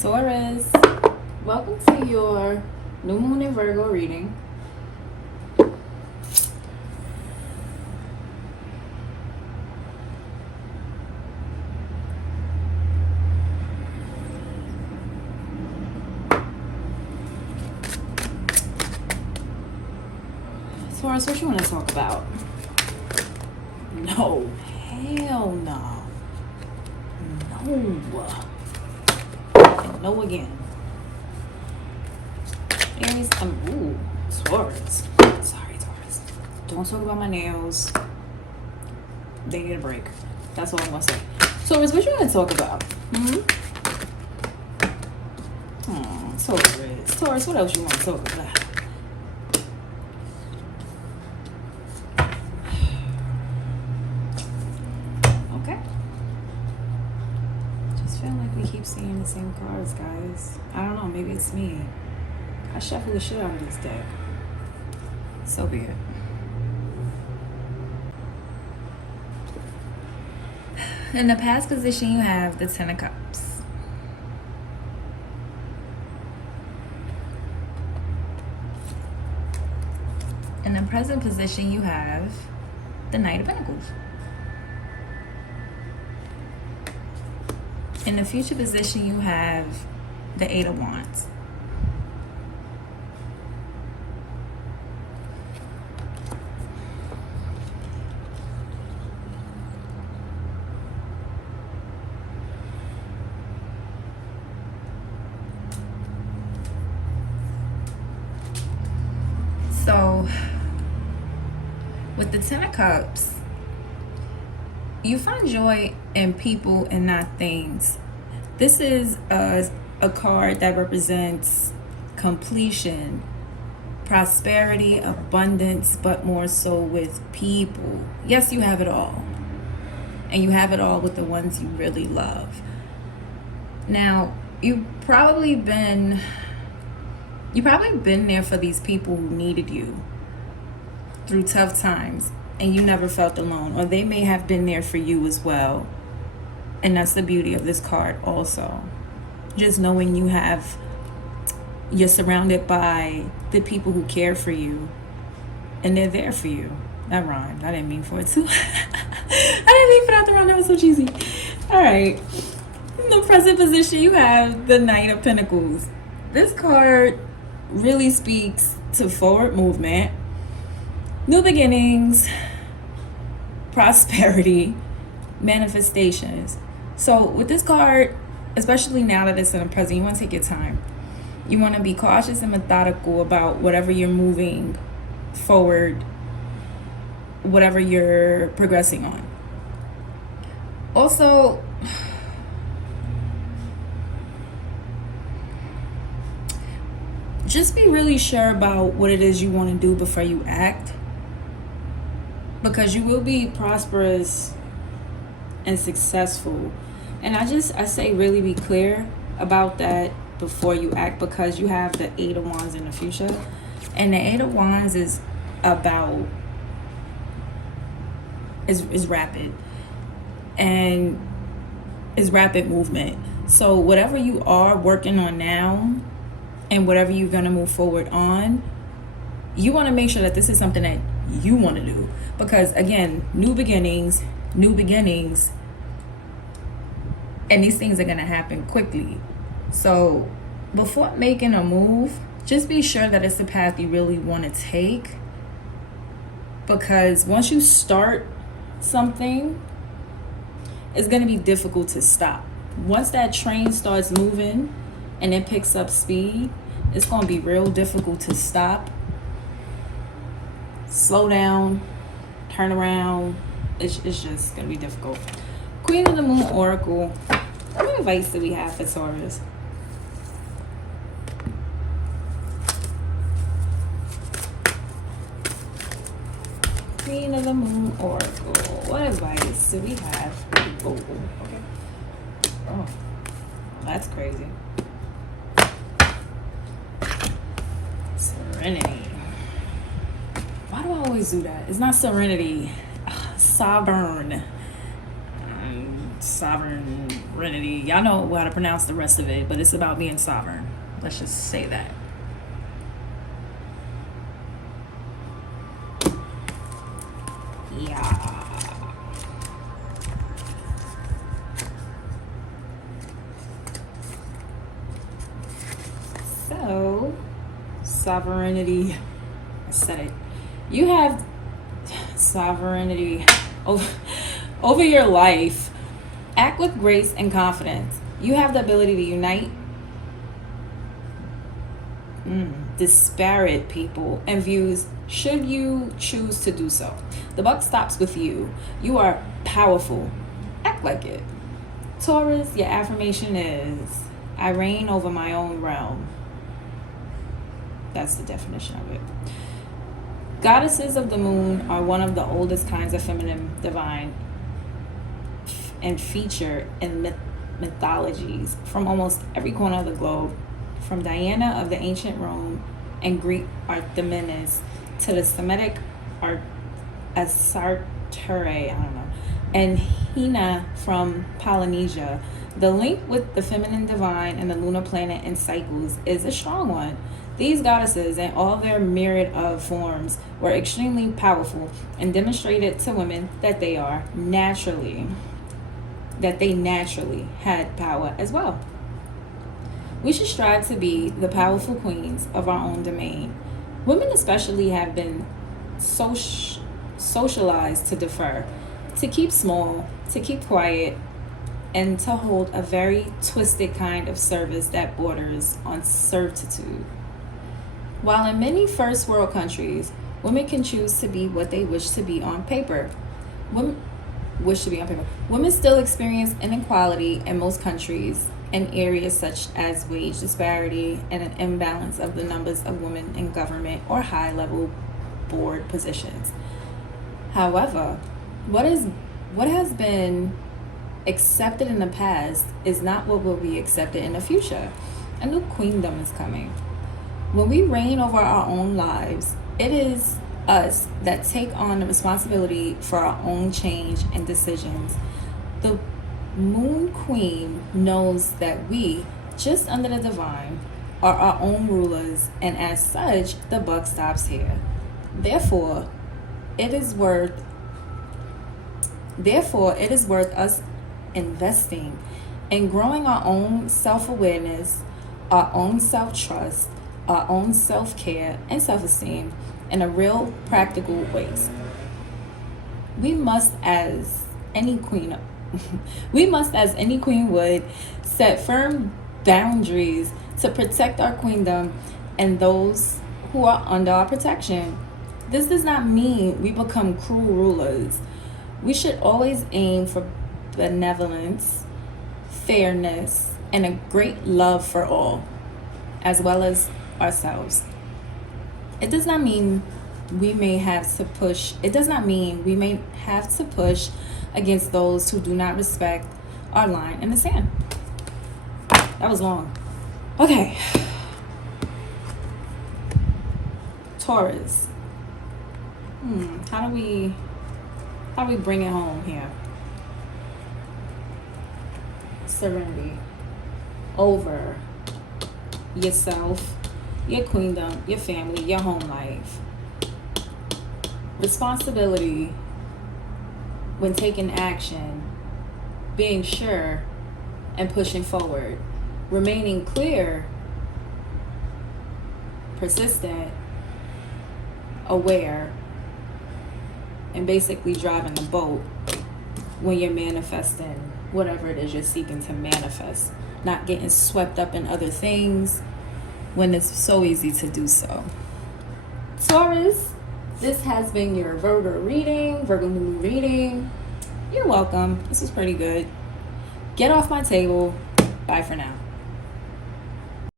Taurus, welcome to your new moon in Virgo reading. Taurus, what you want to talk about? No, hell no. No. And no again. Aries, Taurus. Sorry, Taurus. Don't talk about my nails. They need a break. That's all I'm gonna say. Taurus, what you want to talk about? Taurus, what else you want to talk about? Okay. Just feel like we keep seeing the same cards, guys. I don't know, maybe it's me. I shuffle the shit out of this deck. So be it. In the past position, you have the Ten of Cups. In the present position, you have the Knight of Pentacles. In the future position, you have the Eight of Wands. So, with the Ten of Cups, you find joy in people and not things. This is a card that represents completion, prosperity, abundance, but more so with people. Yes, you have it all. And you have it all with the ones you really love. Now, you've probably been there for these people who needed you through tough times, and you never felt alone, or they may have been there for you as well. And that's the beauty of this card also. Just knowing you're surrounded by the people who care for you, and they're there for you. That rhymed. I didn't mean for it to. I didn't mean for that to rhyme. That was so cheesy. All right. In the present position, you have the Knight of Pentacles. This card really speaks to forward movement, new beginnings, prosperity, manifestations. So with this card, especially now that it's in the present, you want to take your time. You want to be cautious and methodical about whatever you're moving forward, whatever you're progressing on. Also, just be really sure about what it is you want to do before you act, because you will be prosperous and successful. And I say really be clear about that before you act, because you have the Eight of Wands in the future, and the Eight of Wands is about is rapid, and is rapid movement. So whatever you are working on now and whatever you're going to move forward on, you want to make sure that this is something that you want to do, because again, new beginnings, and these things are going to happen quickly. So before making a move, just be sure that it's the path you really want to take, because once you start something, it's going to be difficult to stop. Once that train starts moving and it picks up speed, it's going to be real difficult to stop, slow down, turn around. It's just going to be difficult. Queen of the Moon Oracle, what advice do we have for Taurus? Queen of the Moon Oracle, what advice do we have? Oh, okay. Oh, that's crazy. Serenity. Why do I always do that? It's not serenity. Sovereign. sovereignty. Y'all know how to pronounce the rest of it, but it's about being sovereign. Let's just say that. Yeah. So, sovereignty. I said it. You have sovereignty over your life. Act with grace and confidence. You have the ability to unite disparate people and views should you choose to do so. The buck stops with you. You are powerful. Act like it. Taurus, your affirmation is, I reign over my own realm. That's the definition of it. Goddesses of the moon are one of the oldest kinds of feminine divine and feature in mythologies from almost every corner of the globe, from Diana of the ancient Rome and Greek Artemis to the Semitic Astartere, and Hina from Polynesia. The link with the feminine divine and the lunar planet and cycles is a strong one. These goddesses, in all their myriad of forms, were extremely powerful and demonstrated to women that they naturally had power as well. We should strive to be the powerful queens of our own domain. Women especially have been socialized to defer, to keep small, to keep quiet, and to hold a very twisted kind of service that borders on servitude. While in many first world countries, women can choose to be what they wish to be on paper. Women still experience inequality in most countries in areas such as wage disparity and an imbalance of the numbers of women in government or high-level board positions. However, what has been accepted in the past is not what will be accepted in the future. A new queendom is coming. When we reign over our own lives, it is us that take on the responsibility for our own change and decisions. The Moon Queen knows that we, just under the divine, are our own rulers, and as such, the buck stops here. Therefore, it is worth us investing in growing our own self-awareness, our own self-trust, our own self-care and self-esteem in a real practical ways. We must, as any queen would, set firm boundaries to protect our queendom and those who are under our protection. This does not mean we become cruel rulers. We should always aim for benevolence, fairness, and a great love for all, as well as ourselves. It does not mean we may have to push against those who do not respect our line in the sand. That was long. Okay. Taurus. How do we bring it home here? Serenity over yourself, your queendom, your family, your home life. Responsibility when taking action, being sure and pushing forward, remaining clear, persistent, aware, and basically driving the boat when you're manifesting whatever it is you're seeking to manifest, not getting swept up in other things when it's so easy to do so. Taurus, this has been your Virgo Moon reading. You're welcome. This is pretty good. Get off my table. Bye for now.